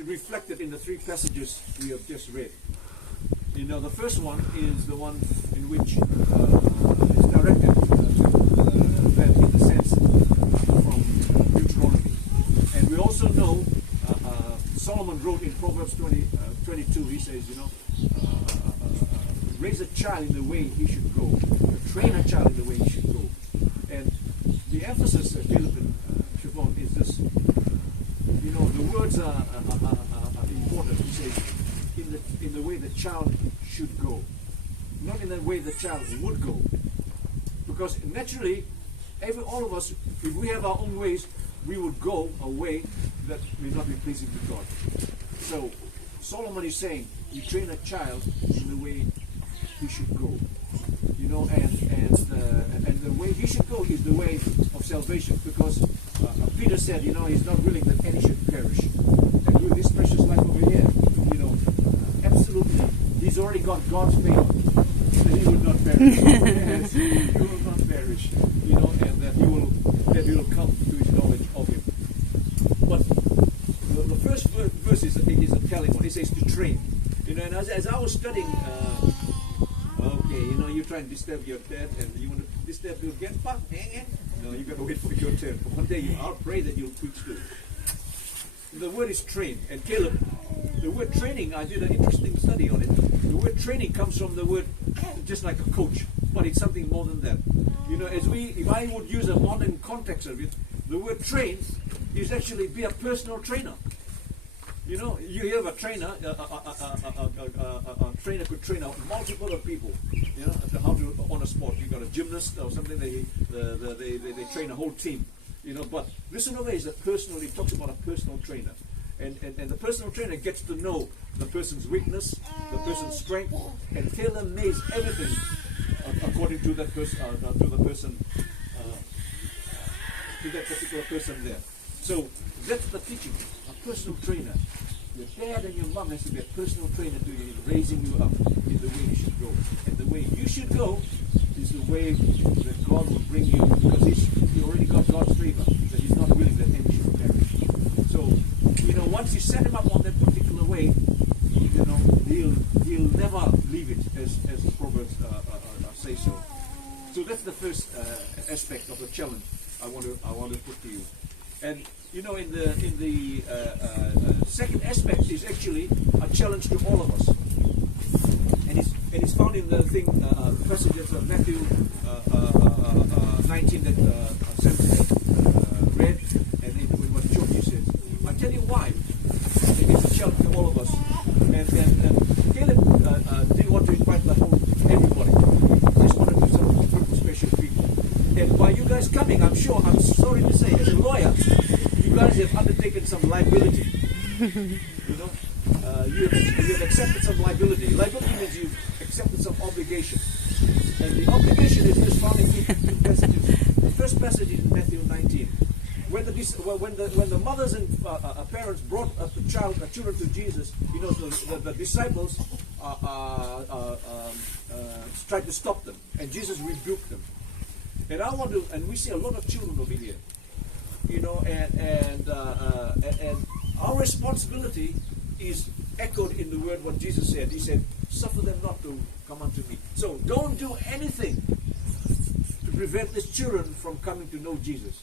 reflected in the three passages we have just read. You know, the first one is the one in which is directed to that in the sense from Deuteronomy. And we also know Solomon wrote in Proverbs 22, he says, you know, raise a child in the way he should go, train a child in the way he should go. And the emphasis, Caleb and Siobhan, is this. You know, the words are important. He says, in the way the child should go, not in the way the child would go. Because naturally, all of us, if we have our own ways, we would go a way that may not be pleasing to God. So Solomon is saying, you train a child in the way he should go. You know, and the way he should go is the way of salvation, because Peter said, you know, he's not willing that any should perish. And with this precious life over here, you know, absolutely, he's already got God's favor that he will not perish. Yes, he will not perish. You know, and that he will come to his knowledge of him. But the first verse is a telling one. It says to train. You know, and as I was studying. Okay, you know, you try and disturb your dad, and you want to disturb your grandpa? No, you got to wait for your turn. One day, I'll pray that you'll preach too. The word is train. And Caleb, the word training, I did an interesting study on it. The word training comes from the word just like a coach, but it's something more than that. You know, if I would use a modern context of it, the word train is actually be a personal trainer. You know, you have a trainer, a trainer could train multiple of people, you know, how to, on a sport. You got a gymnast or something, they train a whole team, you know, but this in a way is a personal, it talks about a personal trainer. And the personal trainer gets to know the person's weakness, the person's strength, and tailor-makes everything according to that person, to that particular person there. So that's the teaching, a personal trainer. Your dad and your mom has to be a personal trainer to you, raising you up in the way you should go. And the way you should go is the way that God will bring you, because he already got God's favor, that he's not willing that any should perish. So, you know, once you set him up on that particular way, you know, he'll never leave it, as the Proverbs say so. So that's the first aspect of the challenge I want to put to you. And you know, in the second aspect is actually a challenge to all of us, and it's found in the passage of Matthew 19 that Sam read, and in what Georgie said. I tell you why it is a challenge to all of us. And Caleb didn't want to invite everybody. He just wanted to some special people. And by you guys coming, I'm sorry to say, as a lawyer, you guys have undertaken some liability. You know, you have accepted some liability. Liability means you've accepted some obligation. And the obligation is just found in two passages. The first passage is in Matthew 19. When the mothers and parents brought the children to Jesus, you know, the disciples tried to stop them, and Jesus rebuked them. And we see a lot of children over here, you know, and our responsibility is echoed in the word what Jesus said. He said, "Suffer them not to come unto me." So don't do anything to prevent these children from coming to know Jesus.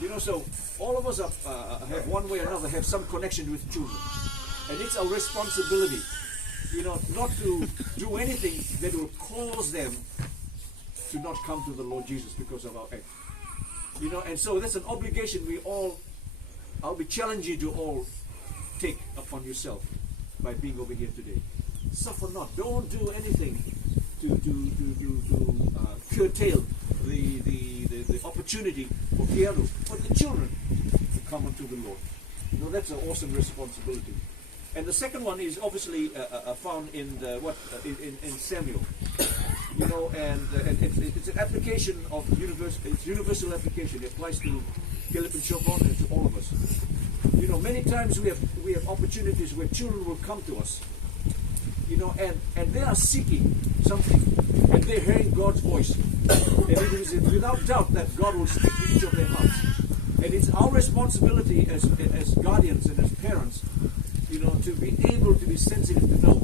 You know, so all of us have one way or another have some connection with children, and it's our responsibility, you know, not to do anything that will cause them to not come to the Lord Jesus because of our act. You know, and so that's an obligation I'll be challenging you to all take upon yourself by being over here today. Suffer not. Don't do anything to curtail the opportunity for Kiaru, for the children to come unto the Lord. You know, that's an awesome responsibility. And the second one is obviously found in Samuel. You know, and it's an application of universal application. It applies to Caleb and Siobhan and to all of us. You know, many times we have opportunities where children will come to us. You know, and they are seeking something, and they're hearing God's voice. And it is without doubt that God will speak to each of their hearts. And it's our responsibility as guardians and as parents be able to be sensitive to know.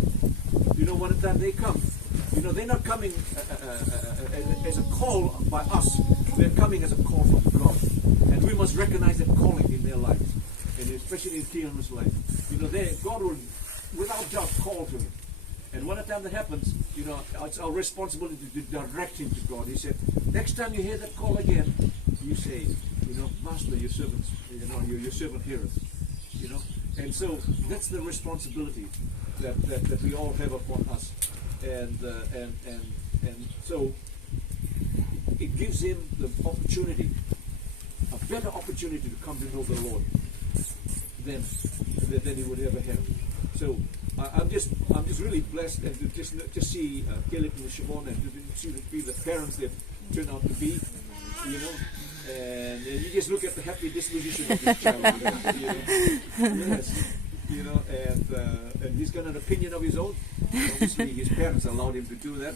You know, one time they come, you know, they're not coming as a call by us. They're coming as a call from God. And we must recognize that calling in their lives. And especially in Keanu's life. You know, God will, without doubt, call to him. And one time that happens, you know, it's our responsibility to direct him to God. He said, next time you hear that call again, you say, you know, Master, your servant, you know, your servant heareth. You know, and so that's the responsibility that we all have upon us, and so it gives him the opportunity, a better opportunity to come to know the Lord than he would ever have. So I'm just really blessed, and to see Caleb and Siobhan, and to be the parents they've turned out to be, you know. And you just look at the happy disposition of this child, you know. Yes, you know, and he's got an opinion of his own. Obviously, his parents allowed him to do that.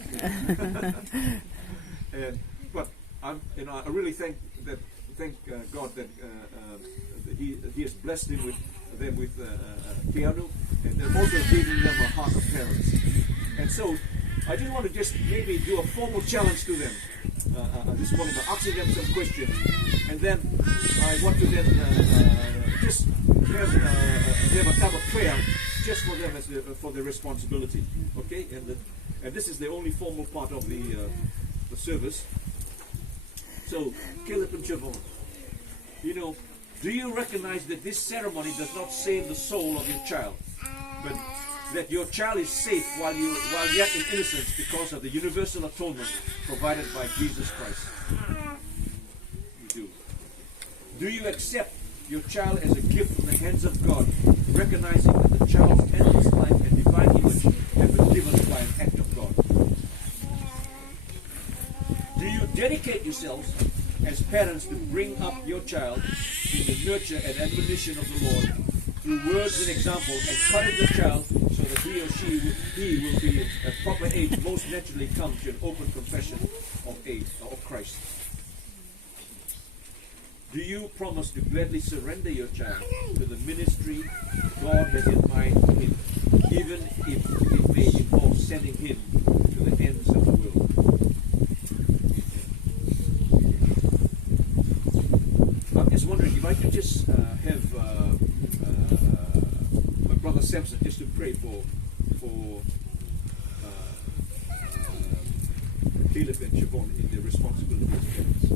But I really thank God that he has blessed him with Keanu, and then also giving them a heart of parents. And so, I just want to just maybe do a formal challenge to them this morning by asking them some questions, and then I want to then just have a type of prayer just for them for their responsibility. Okay, and this is the only formal part of the service. So, Caleb and Siobhan, you know, do you recognize that this ceremony does not save the soul of your child, but that your child is safe while yet in innocence because of the universal atonement provided by Jesus Christ? You do. Do you accept your child as a gift from the hands of God, recognizing that the child's endless life and divine image have been given by an act of God? Do you dedicate yourselves as parents to bring up your child in the nurture and admonition of the Lord through words and example, encourage the child so that he or he will be at proper age most naturally come to an open confession of Christ? Do you promise to gladly surrender your child to the ministry God has in mind for him, even if it may involve sending him to the ends of the world? I'm just wondering if I could just have my brother Samson just to pray for Caleb and Siobhan in their responsibility as parents.